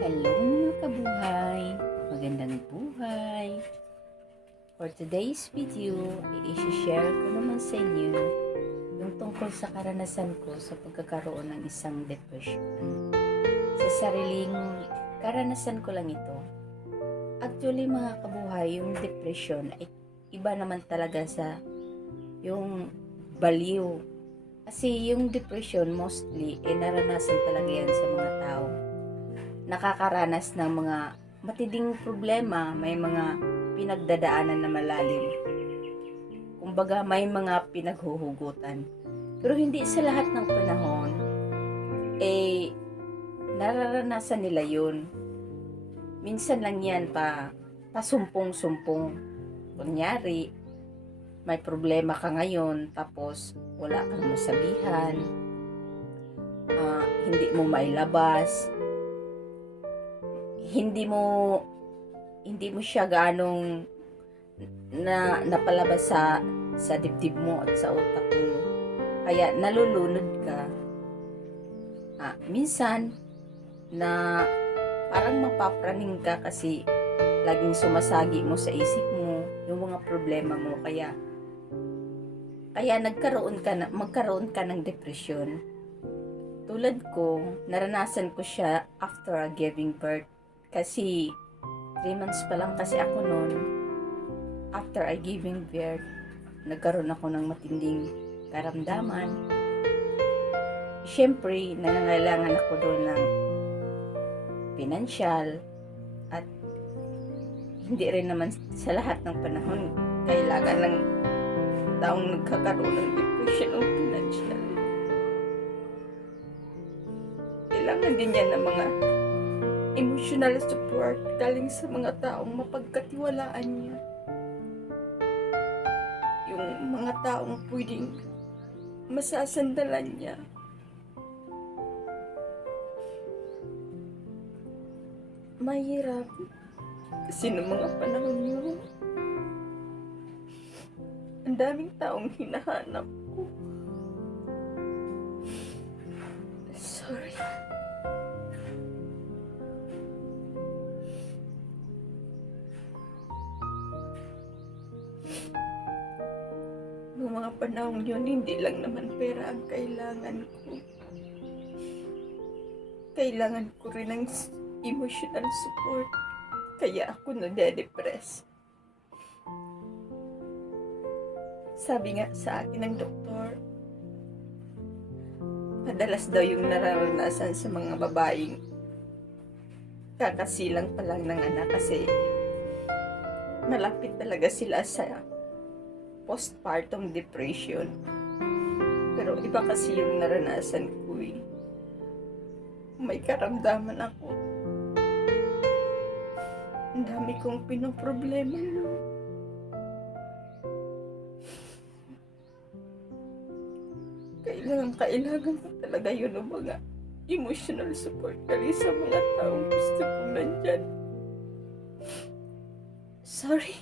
Hello mga kabuhay! Magandang buhay! For today's video, i-share ko naman sa inyo yung tungkol sa karanasan ko sa pagkakaroon ng isang depression. Sa sariling karanasan ko lang ito. Actually mga kabuhay, yung depression ay iba naman talaga sa yung baliw. Kasi yung depression mostly, naranasan talaga yan sa mga tao nakakaranas ng mga matinding problema, may mga pinagdadaanan na malalim. Kumbaga, may mga pinaghuhugutan. Pero hindi sa lahat ng panahon, nararanasan nila yun. Minsan lang yan pasumpong-sumpong. Kunyari, may problema ka ngayon, tapos wala kang masabihan, hindi mo mailabas, hindi mo siya ganong napalabas sa dibdib mo at sa utak mo. Kaya nalulunod ka. Minsan na parang mapapraning ka kasi laging sumasagi mo sa isip mo yung mga problema mo. Kaya magkaroon ka ng depression. Tulad ko, naranasan ko siya after giving birth. Kasi 3 months pa lang kasi ako noon. After I giving birth, nagkaroon ako ng matinding karamdaman. Siyempre, nangangailangan ako doon ng pinansyal at hindi rin naman sa lahat ng panahon kailangan ng taong nagkakaroon ng depression o pinansyal. Kailangan din yan ng mga emotional support galing sa mga taong mapagkatiwalaan niya. Yung mga taong pwedeng masasandalan niya. Mahirap kasi noong mga panahon yun, ang daming taong hinahanap ko. Sorry. Noong mga panahon yun, hindi lang naman pera ang kailangan ko. Kailangan ko rin ng emotional support. Kaya ako nade-depress. Sabi nga sa akin ng doktor, madalas daw yung nararanasan sa mga babaeng kakasilang pa lang ng anak kasi malapit talaga sila sa postpartum depression. Pero iba kasi yung naranasan ko eh. May karamdaman ako. Ang dami kong pinoproblema no. Kailangan ko talaga yun ng mga emotional support galing sa mga taong gusto kong nandyan. Sorry.